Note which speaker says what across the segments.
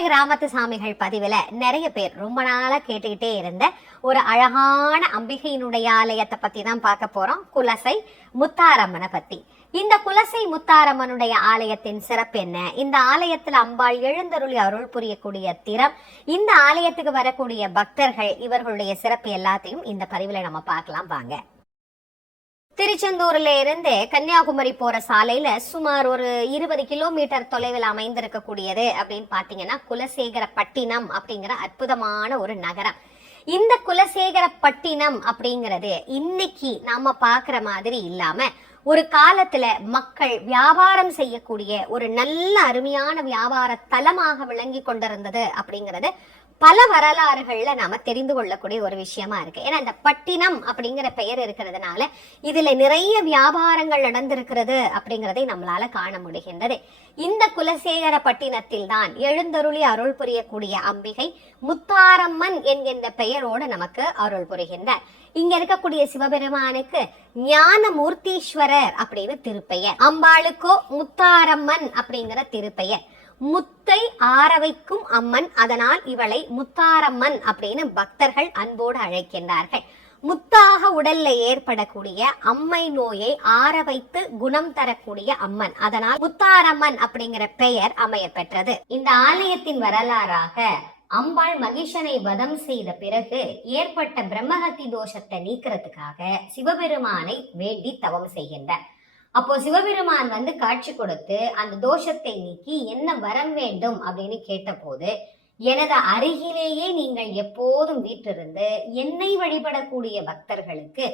Speaker 1: கோட்டை கிராமத்து சாமிகள் பதிவில் நிறைய பேர் ரொம்ப நாளாக கேட்டுக்கிட்டே இருந்த ஒரு அழகான அம்பிகையினுடைய ஆலயத்தை பற்றி தான் பார்க்க போகிறோம் குலசை முத்தாரம்மனை பற்றி இந்த குலசை முத்தாரம்மனுடைய ஆலயத்தின் சிறப்பு என்ன இந்த ஆலயத்தில் அம்பாள் எழுந்தருளி அருள் புரியக்கூடிய திறம் இந்த ஆலயத்துக்கு வரக்கூடிய பக்தர்கள் இவர்களுடைய சிறப்பு எல்லாத்தையும் இந்த பதிவில் நம்ம பார்க்கலாம் வாங்க திருச்செந்தூர்ல இருந்து கன்னியாகுமரி போற சாலையில சுமார் ஒரு இருபது கிலோமீட்டர் தொலைவில் அமைந்திருக்கக்கூடியது அப்படின்னு பாத்தீங்கன்னா பட்டினம் அப்படிங்கிற அற்புதமான ஒரு நகரம் இந்த குலசேகர பட்டினம் அப்படிங்கிறது இன்னைக்கு நாம பாக்குற மாதிரி இல்லாம ஒரு காலத்துல மக்கள் வியாபாரம் செய்யக்கூடிய ஒரு நல்ல அருமையான வியாபார தலமாக விளங்கி கொண்டிருந்தது அப்படிங்கறது பல வரலாறுகள்ல நாம தெரிந்து கொள்ளக்கூடிய ஒரு விஷயமா இருக்கு ஏன்னா இந்த பட்டினம் அப்படிங்கிற பெயர் இருக்கிறதுனால இதுல நிறைய வியாபாரங்கள் நடந்திருக்கிறது அப்படிங்கிறதை நம்மளால காண முடிகின்றது இந்த குலசேகர பட்டினத்தில் தான் எழுந்தருளி அருள் புரியக்கூடிய அம்பிகை முத்தாரம்மன் என்கின்ற பெயரோடு நமக்கு அருள் புரிகின்றார் இங்க இருக்கக்கூடிய சிவபெருமானுக்கு ஞான மூர்த்தீஸ்வரர் அப்படின்னு திருப்பெயர் அம்பாளுக்கோ முத்தாரம்மன் அப்படிங்கிற திருப்பெயர் முத்தை ஆரவைக்கும் அம்மன் அதனால் இவளை முத்தாரம்மன் அப்படின்னு பக்தர்கள் அன்போடு அழைக்கின்றார்கள் முத்தாக உடல்ல ஏற்படக்கூடிய அம்மை நோயை ஆற வைத்து குணம் தரக்கூடிய அம்மன் அதனால் முத்தாரம்மன் அப்படிங்கிற பெயர் அமைய பெற்றது இந்த ஆலயத்தின் வரலாறாக அம்பாள் மகிஷனை வதம் செய்த பிறகு ஏற்பட்ட பிரம்மஹத்தி தோஷத்தை நீக்கிறதுக்காக சிவபெருமானை வேண்டி தவம் செய்கின்றார் அப்போ சிவபெருமான் வந்து காட்சி கொடுத்து அந்த தோஷத்தை நீக்கி என்ன வரம் வேண்டும் அப்படின்னு கேட்டபோது எனது அருகிலேயே நீங்கள் எப்போதும் வீட்டிருந்து என்னை வழிபடக்கூடிய பக்தர்களுக்கு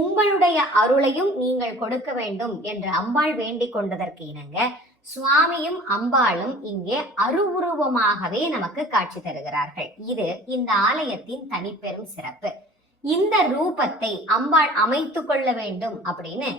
Speaker 1: உங்களுடைய அருளையும் நீங்கள் கொடுக்க வேண்டும் என்று அம்பாள் வேண்டிக் கொண்டதற்கு இணங்க சுவாமியும் அம்பாளும் இங்கே அருவுருவமாகவே நமக்கு காட்சி தருகிறார்கள் இது இந்த ஆலயத்தின் தனிப்பெரும் சிறப்பு இந்த ரூபத்தை அம்பாள் அமைத்து கொள்ள வேண்டும் அப்படின்னு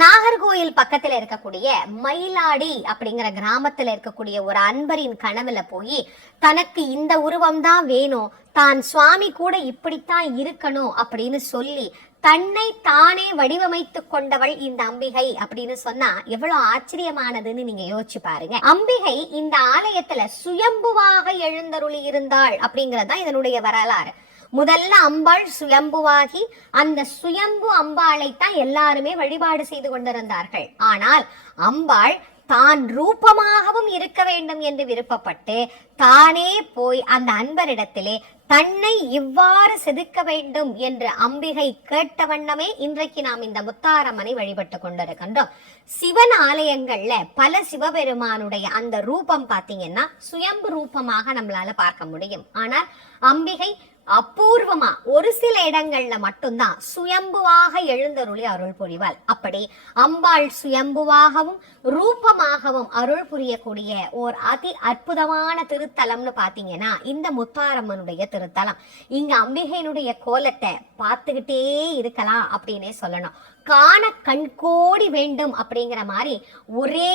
Speaker 1: நாகர்கோயில் பக்கத்துல இருக்கக்கூடிய மயிலாடி அப்படிங்கிற கிராமத்துல இருக்கக்கூடிய ஒரு அன்பரின் கனவுல போய் தனக்கு இந்த உருவம் தான் வேணும் தான் சுவாமி கூட இப்படித்தான் இருக்கணும் அப்படின்னு சொல்லி தன்னை தானே வடிவமைத்து கொண்டவள் இந்த அம்பிகை அப்படின்னு சொன்னா எவ்வளவு ஆச்சரியமானதுன்னு நீங்க யோசிச்சு பாருங்க அம்பிகை இந்த ஆலயத்துல சுயம்புவாக எழுந்தருளி இருந்தாள் அப்படிங்கறதுதான் இதனுடைய வரலாறு முதல்ல அம்பாள் சுயம்புவாகி அந்த சுயம்பு அம்பாளைத்தான் எல்லாருமே வழிபாடு செய்து கொண்டிருந்தார்கள் ஆனால் அம்பாள் தான் ரூபமாகவும் இருக்க வேண்டும் என்று விருப்பப்பட்டு தானே போய் அந்த அன்பரிடத்திலே தன்னை இவ்வாறு செதுக்க வேண்டும் என்று அம்பிகை கேட்ட வண்ணமே இன்றைக்கு நாம் இந்த முத்தாரம்மனை வழிபட்டு கொண்டிருக்கின்றோம் சிவன் ஆலயங்கள்ல பல சிவபெருமானுடைய அந்த ரூபம் பார்த்தீங்கன்னா சுயம்பு ரூபமாக நம்மளால பார்க்க முடியும் ஆனால் அம்பிகை அபூர்வமா ஒரு சில இடங்கள்ல மட்டும்தான் சுயம்புவாக எழுந்தருளி அருள் புரிவாள் அப்படி அம்பாள் சுயம்புவாகவும் ரூபமாகவும் அருள் புரியக்கூடிய ஓர் அதி அற்புதமான திருத்தலம்னு பாத்தீங்கன்னா இந்த முத்தாரம்மனுடைய திருத்தலம் இங்க அம்பிகையினுடைய கோலத்தை பார்த்துக்கிட்டே இருக்கலாம் அப்படின்னே சொல்லணும் காண கண்கோடி வேண்டும் அப்படிங்கிற மாதிரி ஒரே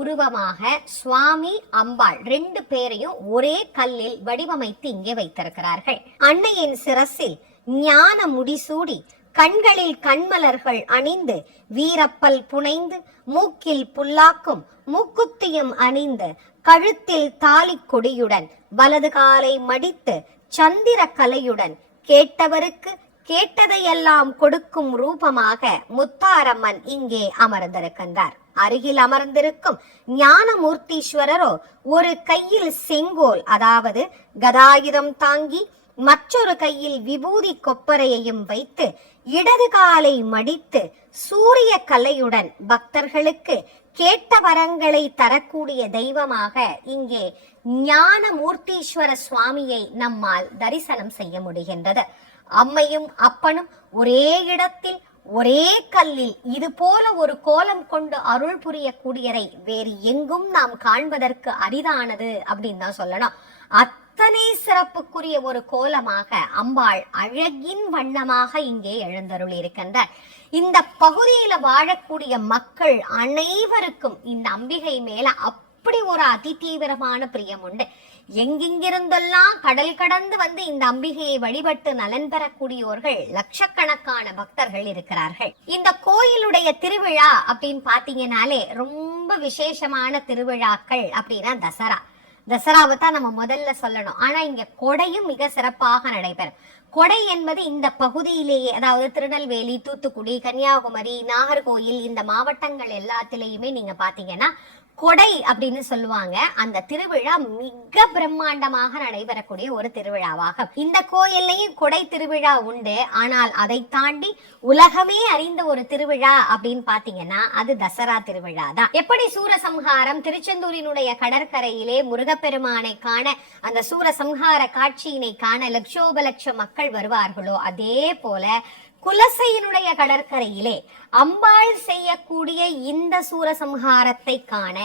Speaker 1: உருவமாக சுவாமி அம்பாள் ரெண்டு பேரையும் ஒரே கல்லில் வடிவமைத்து இங்கே வைத்திருக்கிறார்கள் அன்னையின் சிரசில் ஞான முடிசூடி கண்களில் கண்மலர்கள் அணிந்து வீரப்பல் புனைந்து மூக்கில் புல்லாக்கும் மூக்குத்தியும் அணிந்து கழுத்தில் தாலி கொடியுடன் வலது காலை மடித்து சந்திர கலையுடன் கேட்டவருக்கு கேட்டதையெல்லாம் கொடுக்கும் ரூபமாக முத்தாரம்மன் இங்கே அமர்ந்திருக்கின்றார் அருகில் அமர்ந்திருக்கும் ஞானமூர்த்தீஸ்வரரோ ஒரு கையில் செங்கோல் அதாவது கதாயுதம் தாங்கி மற்றொரு கையில் விபூதி கொப்பரையையும் வைத்து இடது காலை மடித்து சூரிய கலையுடன் பக்தர்களுக்கு கேட்ட வரங்களை தரக்கூடிய தெய்வமாக இங்கே ஞான மூர்த்தீஸ்வர சுவாமியை நம்மால் தரிசனம் செய்ய முடிகின்றது அம்மையும் அப்பனும் ஒரே இடத்தில் ஒரே கல்லில் இது போல ஒரு கோலம் கொண்டு அருள் புரியக்கூடியரை வேறு எங்கும் நாம் காண்பதற்கு அரிதானது அப்படின்னு தான் சொல்லணும் அத்தனை சிறப்புக்குரிய ஒரு கோலமாக அம்பாள் அழகின் வண்ணமாக இங்கே எழுந்தருள் இருக்கின்றார் இந்த பகுதியில வாழக்கூடிய மக்கள் அனைவருக்கும் இந்த அம்பிகை மேல அப்ப அப்படி ஒரு தீவிரமான பிரியம் உண்டு எங்கெங்கிருந்தெல்லாம் கடல் கடந்து வந்து இந்த அம்பிகையை வழிபட்டு நலன் பெறக்கூடியோர்கள் லட்சக்கணக்கான பக்தர்கள் இருக்கிறார்கள் இந்த கோயிலுடைய திருவிழா அப்படின்னு பாத்தீங்கன்னாலே ரொம்ப விசேஷமான திருவிழாக்கள் அப்படின்னா தசரா தசராவை தான் நம்ம முதல்ல சொல்லணும் ஆனா இங்க கொடையும் மிக சிறப்பாக நடைபெறும் கொடை என்பது இந்த பகுதியிலேயே அதாவது திருநெல்வேலி தூத்துக்குடி கன்னியாகுமரி நாகர்கோயில் இந்த மாவட்டங்கள் எல்லாத்திலையுமே நீங்க பாத்தீங்கன்னா கொடை அப்படின்னு சொல்லுவாங்க அந்த திருவிழா மிக பிரம்மாண்டமாக நடைபெறக்கூடிய ஒரு திருவிழாவாக இந்த கோயில்லையும் கொடை திருவிழா உண்டு ஆனால் அதை தாண்டி உலகமே அறிந்த ஒரு திருவிழா அப்படின்னு பாத்தீங்கன்னா அது தசரா திருவிழா தான் எப்படி சூரசம்ஹாரம் திருச்செந்தூரினுடைய கடற்கரையிலே முருகப்பெருமானை காண அந்த சூரசம்ஹார காட்சியினை காண லட்சோபலட்ச மக்கள் வருவார்களோ அதே போல குலசையினுடைய கடற்கரையிலே அம்பாள் செய்யக்கூடிய இந்த சூரசம்ஹாரத்தை காண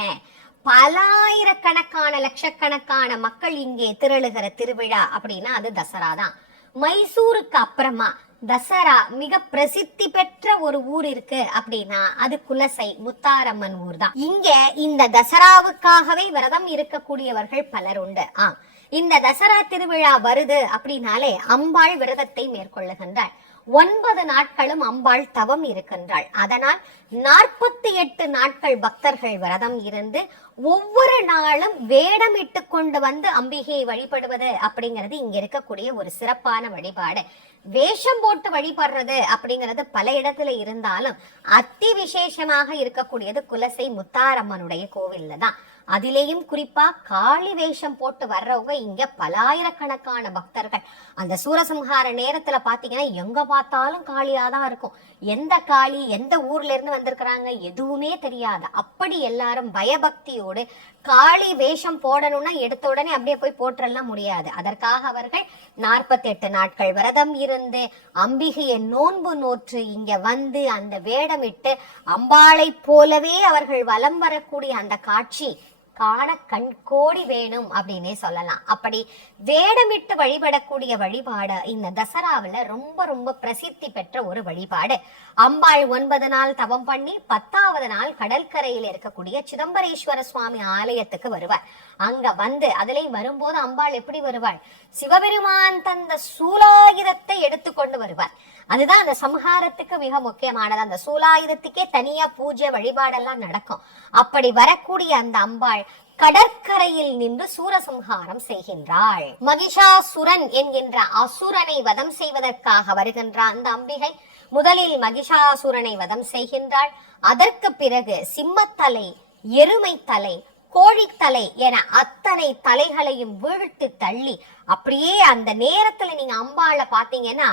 Speaker 1: பலாயிரக்கணக்கான லட்சக்கணக்கான மக்கள் இங்கே திரளுகிற திருவிழா அப்படின்னா அது தசரா தான் மைசூருக்கு அப்புறமா தசரா மிக பிரசித்தி பெற்ற ஒரு ஊர் இருக்கு அப்படின்னா அது குலசை முத்தாரம்மன் ஊர் தான் இங்க இந்த தசராவுக்காகவே விரதம் இருக்கக்கூடியவர்கள் பலர் உண்டு ஆ இந்த தசரா திருவிழா வருது அப்படின்னாலே அம்பாள் விரதத்தை மேற்கொள்ளுகின்றாள் ஒன்பது நாட்களும் அம்பாள் தவம் இருக்கின்றாள் அதனால் நாற்பத்தி எட்டு நாட்கள் பக்தர்கள் விரதம் இருந்து ஒவ்வொரு நாளும் வேடமிட்டு கொண்டு வந்து அம்பிகையை வழிபடுவது அப்படிங்கிறது இங்க இருக்கக்கூடிய ஒரு சிறப்பான வழிபாடு வேஷம் போட்டு வழிபடுறது அப்படிங்கிறது பல இடத்துல இருந்தாலும் அத்தி விசேஷமாக இருக்கக்கூடியது குலசை முத்தாரம்மனுடைய கோவில்ல தான் அதிலேயும் குறிப்பா காளி வேஷம் போட்டு வர்றவங்க இங்க பலாயிரக்கணக்கான பக்தர்கள் அந்த சூரசம்ஹார நேரத்துல பாத்தீங்கன்னா எங்க பார்த்தாலும் காளியா தான் இருக்கும் எந்த காளி எந்த ஊர்ல இருந்து வந்திருக்கிறாங்க எதுவுமே தெரியாது அப்படி எல்லாரும் பயபக்தியோடு காளி வேஷம் போடணும்னா எடுத்த உடனே அப்படியே போய் போட்டுறலாம் முடியாது அதற்காக அவர்கள் நாற்பத்தி எட்டு நாட்கள் விரதம் இருந்து அம்பிகையை நோன்பு நோற்று இங்க வந்து அந்த வேடமிட்டு அம்பாளை போலவே அவர்கள் வலம் வரக்கூடிய அந்த காட்சி காண கண் கோடி வேணும் அப்படின்னே சொல்லலாம் அப்படி வேடமிட்டு வழிபடக்கூடிய வழிபாடு இந்த தசராவில் ரொம்ப ரொம்ப பிரசித்தி பெற்ற ஒரு வழிபாடு அம்பாள் ஒன்பது நாள் தவம் பண்ணி பத்தாவது நாள் கடற்கரையில் இருக்கக்கூடிய சிதம்பரேஸ்வர சுவாமி ஆலயத்துக்கு வருவார் அங்க வந்து அதுலயும் வரும்போது அம்பாள் எப்படி வருவாள் சிவபெருமான் தந்த சூலாயுதத்தை எடுத்துக்கொண்டு வருவார் அதுதான் அந்த சம்ஹாரத்துக்கு மிக முக்கியமானது அந்த சூலாயுதத்துக்கே தனியா பூஜை வழிபாடெல்லாம் நடக்கும் அப்படி வரக்கூடிய அந்த அம்பாள் கடற்கரையில் நின்று சூரசம்ஹாரம் செய்கின்றாள் மகிஷாசுரன் என்கின்ற அசுரனை வதம் செய்வதற்காக வருகின்ற அந்த அம்பிகை முதலில் மகிஷாசுரனை வதம் செய்கின்றாள் அதற்கு பிறகு சிம்மத்தலை எருமை தலை கோழித்தலை என அத்தனை தலைகளையும் வீழ்த்து தள்ளி அப்படியே அந்த நேரத்துல நீங்க அம்பாளை பாத்தீங்கன்னா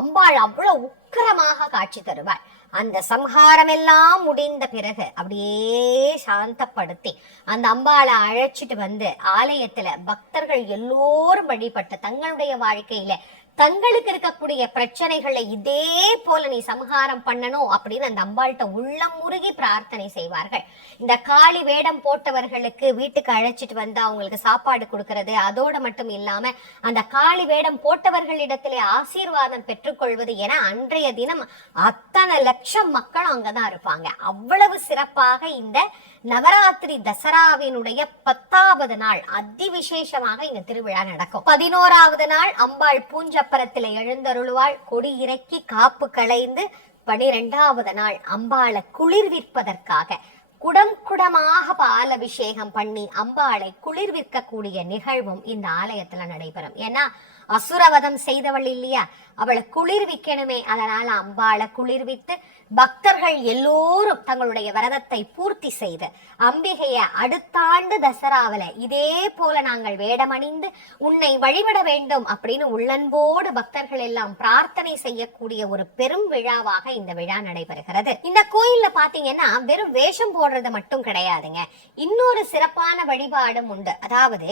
Speaker 1: அம்பாள் அவ்வளவு உக்கரமாக காட்சி தருவாள் அந்த சம்ஹாரம் எல்லாம் முடிந்த பிறகு அப்படியே சாந்தப்படுத்தி அந்த அம்பாளை அழைச்சிட்டு வந்து ஆலயத்துல பக்தர்கள் எல்லோரும் வழிபட்டு தங்களுடைய வாழ்க்கையில தங்களுக்கு இருக்கக்கூடிய பிரச்சனைகளை இதே போல நீ சமகாரம் பண்ணணும் அப்படின்னு அந்த அம்பாள்கிட்ட உள்ளம் முருகி பிரார்த்தனை செய்வார்கள் இந்த காளி வேடம் போட்டவர்களுக்கு வீட்டுக்கு அழைச்சிட்டு வந்து அவங்களுக்கு சாப்பாடு கொடுக்கறது அதோட மட்டும் இல்லாம அந்த காளி வேடம் போட்டவர்களிடத்திலே ஆசீர்வாதம் பெற்றுக்கொள்வது என அன்றைய தினம் அத்தனை லட்சம் மக்களும் அங்கதான் இருப்பாங்க அவ்வளவு சிறப்பாக இந்த நவராத்திரி தசராவினுடைய பத்தாவது நாள் அதி விசேஷமாக இங்க திருவிழா நடக்கும் பதினோராவது நாள் அம்பாள் பூஞ்சப்பரத்தில் எழுந்தருளுவாள் கொடி இறக்கி காப்பு களைந்து பனிரெண்டாவது நாள் அம்பாளை குளிர்விற்பதற்காக குடம் குடமாக பால் அபிஷேகம் பண்ணி அம்பாளை குளிர்விற்கக்கூடிய நிகழ்வும் இந்த ஆலயத்துல நடைபெறும் ஏன்னா அசுரவதம் செய்தவள் இல்லையா அவளை குளிர்விக்கணுமே அதனால் அம்பாளை குளிர்வித்து பக்தர்கள் எல்லோரும் தங்களுடைய விரதத்தை பூர்த்தி செய்து அம்பிகைய அடுத்த ஆண்டு தசராவில இதே போல நாங்கள் வேடமணிந்து உன்னை வழிபட வேண்டும் அப்படின்னு உள்ளன்போடு பக்தர்கள் எல்லாம் பிரார்த்தனை செய்யக்கூடிய ஒரு பெரும் விழாவாக இந்த விழா நடைபெறுகிறது இந்த கோயில்ல பாத்தீங்கன்னா வெறும் வேஷம் போடுறது மட்டும் கிடையாதுங்க இன்னொரு சிறப்பான வழிபாடும் உண்டு அதாவது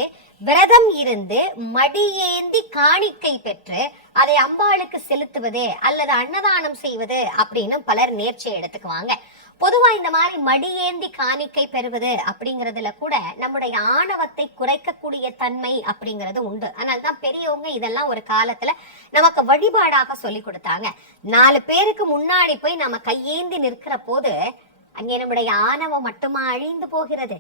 Speaker 1: விரதம் இருந்து மடியேந்தி காணிக்கை பெற்று அதை அம்பா அம்மாவளுக்கு செலுத்துவது அல்லது அன்னதானம் செய்வது அப்படின்னு பலர் நேர்ச்சியை எடுத்துக்குவாங்க பொதுவா இந்த மாதிரி மடியேந்தி காணிக்கை பெறுவது அப்படிங்கறதுல கூட நம்முடைய ஆணவத்தை குறைக்கக்கூடிய தன்மை அப்படிங்கிறது உண்டு அதனால்தான் பெரியவங்க இதெல்லாம் ஒரு காலத்துல நமக்கு வழிபாடாக சொல்லி கொடுத்தாங்க நாலு பேருக்கு முன்னாடி போய் நம்ம கையேந்தி நிற்கிற போது அங்கே நம்முடைய ஆணவம் மட்டுமா அழிந்து போகிறது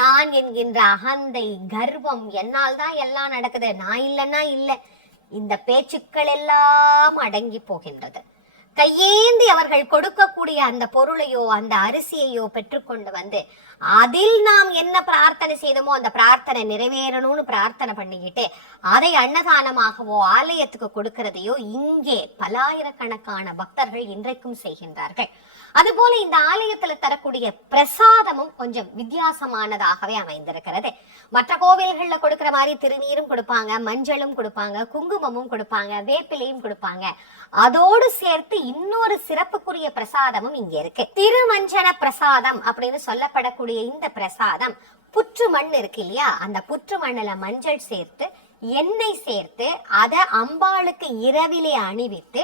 Speaker 1: நான் என்கின்ற அகந்தை கர்வம் என்னால் தான் எல்லாம் நடக்குது நான் இல்லைன்னா இல்லை இந்த பேச்சுக்கள் எல்லாம் அடங்கி போகின்றது கையேந்தி அவர்கள் கொடுக்கக்கூடிய அந்த பொருளையோ அந்த அரிசியையோ பெற்றுக்கொண்டு வந்து அதில் நாம் என்ன பிரார்த்தனை செய்தோமோ அந்த பிரார்த்தனை நிறைவேறணும்னு பிரார்த்தனை பண்ணிக்கிட்டு அதை அன்னதானமாகவோ ஆலயத்துக்கு கொடுக்கிறதையோ இங்கே பலாயிரக்கணக்கான பக்தர்கள் இன்றைக்கும் செய்கின்றார்கள் அதுபோல இந்த ஆலயத்துல தரக்கூடிய பிரசாதமும் கொஞ்சம் வித்தியாசமானதாகவே அமைந்திருக்கிறது மற்ற கோவில்கள்ல கொடுக்கிற மாதிரி திருநீரும் கொடுப்பாங்க மஞ்சளும் கொடுப்பாங்க குங்குமமும் கொடுப்பாங்க வேப்பிலையும் கொடுப்பாங்க அதோடு சேர்த்து இன்னொரு சிறப்புக்குரிய பிரசாதமும் இங்க இருக்கு திருமஞ்சன பிரசாதம் அப்படின்னு சொல்லப்படக்கூடிய இந்த பிரசாதம் புற்று மண் இருக்கு இல்லையா அந்த புற்று மண்ணில் மஞ்சள் சேர்த்து எண்ணெய் சேர்த்து அதை அம்பாளுக்கு இரவிலே அணிவித்து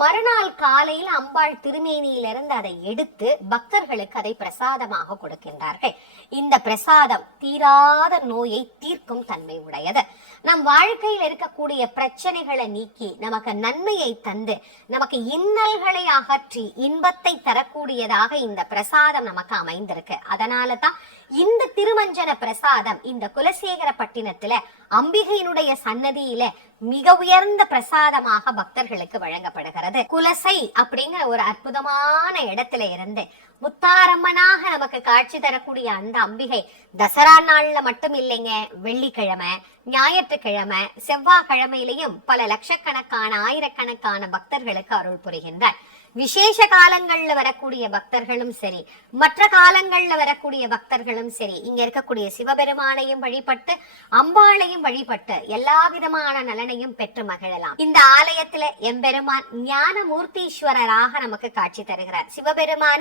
Speaker 1: மறுநாள் காலையில் அம்பாள் திருமேனியிலிருந்து அதை எடுத்து பக்தர்களுக்கு அதை பிரசாதமாக கொடுக்கின்றார்கள் இந்த பிரசாதம் தீராத நோயை தீர்க்கும் தன்மை உடையது நம் வாழ்க்கையில் இருக்கக்கூடிய பிரச்சனைகளை நீக்கி நமக்கு நன்மையை தந்து நமக்கு இன்னல்களை அகற்றி இன்பத்தை தரக்கூடியதாக இந்த பிரசாதம் நமக்கு அமைந்திருக்கு அதனால தான் இந்த திருமஞ்சன பிரசாதம் இந்த குலசேகர பட்டினத்துல அம்பிகையினுடைய சன்னதியில மிக உயர்ந்த பிரசாதமாக பக்தர்களுக்கு வழங்கப்படுகிறது குலசை அப்படிங்கிற ஒரு அற்புதமான இடத்துல இருந்து முத்தாரம்மனாக நமக்கு காட்சி தரக்கூடிய அந்த அம்பிகை தசரா நாள்ல மட்டும் இல்லைங்க வெள்ளிக்கிழமை ஞாயிற்றுக்கிழமை செவ்வாய்க்கிழமையிலையும் பல லட்சக்கணக்கான ஆயிரக்கணக்கான பக்தர்களுக்கு அருள் புரிகின்றார் விசேஷ காலங்கள்ல வரக்கூடிய பக்தர்களும் சரி மற்ற காலங்கள்ல வரக்கூடிய பக்தர்களும் சரி இங்க இருக்கக்கூடிய சிவபெருமானையும் வழிபட்டு அம்பாளையும் வழிபட்டு எல்லா விதமான நலனையும் பெற்று மகிழலாம் இந்த ஆலயத்துல எம்பெருமான் ஞான மூர்த்தீஸ்வரராக நமக்கு காட்சி தருகிறார் சிவபெருமான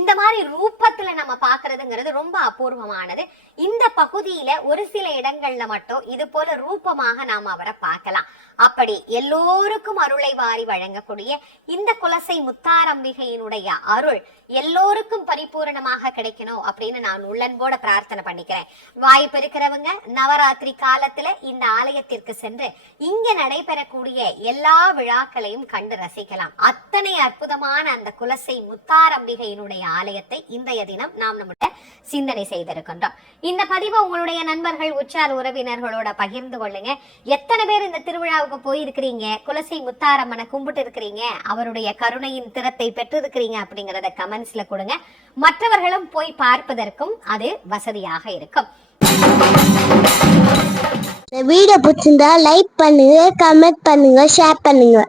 Speaker 1: இந்த மாதிரி ரூபத்துல நம்ம பாக்குறதுங்கிறது ரொம்ப அபூர்வமானது இந்த பகுதியில ஒரு சில இடங்கள்ல மட்டும் இது போல ரூபமாக நாம் அவரை பார்க்கலாம் அப்படி எல்லோருக்கும் அருளை வாரி வழங்கக்கூடிய இந்த குலசை முத்தாரம்பிகையினுடைய அருள் எல்லோருக்கும் பரிபூரணமாக கிடைக்கணும் அப்படின்னு நான் உள்ளன்போட பிரார்த்தனை பண்ணிக்கிறேன் வாய்ப்பு இருக்கிறவங்க நவராத்திரி காலத்துல இந்த ஆலயத்திற்கு சென்று இங்க நடைபெறக்கூடிய எல்லா விழாக்களையும் கண்டு ரசிக்கலாம் அத்தனை அற்புதமான அந்த குலசை முத்தாரம்பிகையினுடைய ஆலயத்தை இன்றைய தினம் நாம் நம்முடைய சிந்தனை செய்திருக்கின்றோம் இந்த பதிவை உங்களுடைய நண்பர்கள் உற்சார் உறவினர்களோட பகிர்ந்து கொள்ளுங்க எத்தனை பேர் இந்த திருவிழாவுக்கு போயிருக்கிறீங்க குலசை முத்தாரம்மனை கும்பிட்டு இருக்கிறீங்க அவருடைய கருணையின் கல்வியின் திறத்தை பெற்றிருக்கிறீங்க அப்படிங்கிறத கமெண்ட்ஸ்ல கொடுங்க மற்றவர்களும் போய் பார்ப்பதற்கும் அது வசதியாக இருக்கும் வீடியோ பிடிச்சிருந்தா லைக் பண்ணுங்க கமெண்ட் பண்ணுங்க ஷேர் பண்ணுங்க